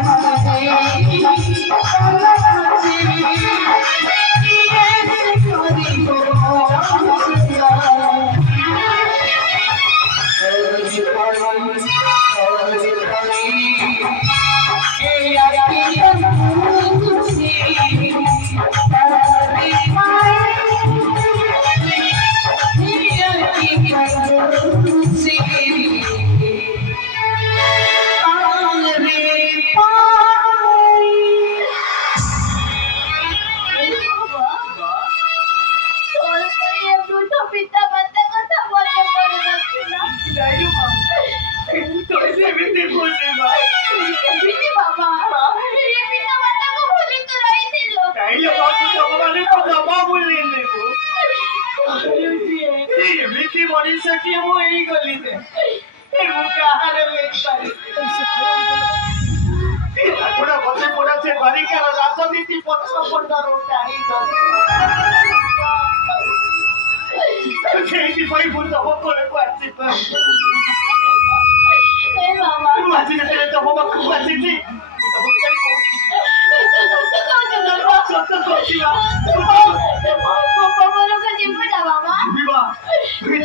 রাজনীতি সেইଥିପାଇଁ ମୁଁ ତମ ଘରକୁ ଆସିଛି। ତୁ ଆଜି ତମ ପାଖକୁ ଆସିଛି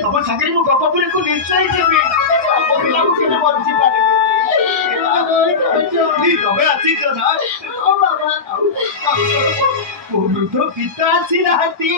ତମ ସାଙ୍ଗରେ ମୁଁ ଗପପୁରକୁ ନିଶ୍ଚୟ ଯିବି। ପିଲାକୁ କେବେ ବଞ୍ଚି ପାରିବି। ତମେ ଆସିଛ ନା? ବୃଦ୍ଧ ପିତା ଆସିନାହାନ୍ତି।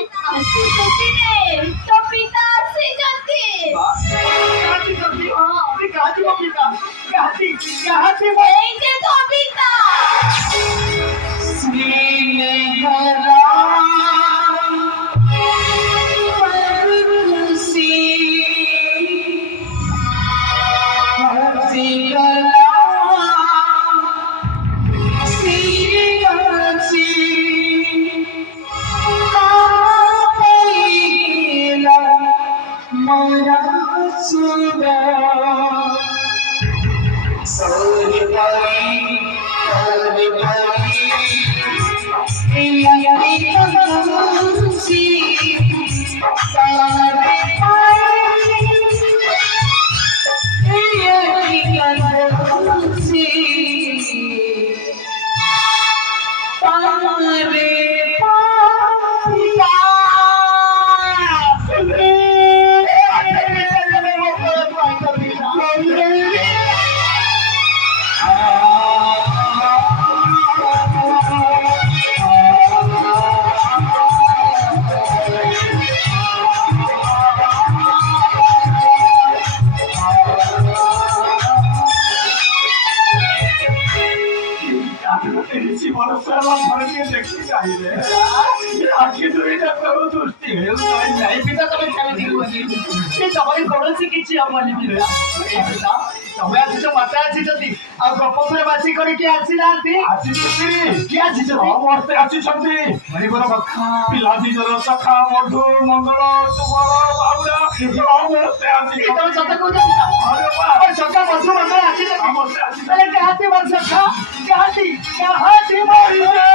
କୌଣସି କିଛି ହବନି। ତମେ ଆସିଛ ମତେ ଆସିଛନ୍ତି ଆଉ ଗପପୁର ବାସି କରିକି ଆସିନାହାନ୍ତି। କିଏ ଆସିଛ? ସମସ୍ତେ ଆସିଛନ୍ତି। ପିଲା ଦିଜର ସଖା ମଧୁ ମଙ୍ଗଳ ସୁବଳ ବାହୁଡା ସମସ୍ତେ ଆସିଛ। ତମେ ସତ କହୁଛ? ସଖା ମଧୁ ମଙ୍ଗଳ ଆସିଛ? ସମସ୍ତେ ଆସିଛ। କାହାନ୍ତି ମୋର ସଖା? କାହାନ୍ତି କାହାନ୍ତି ମରିବେ?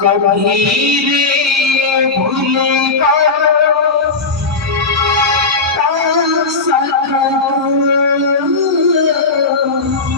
कबीर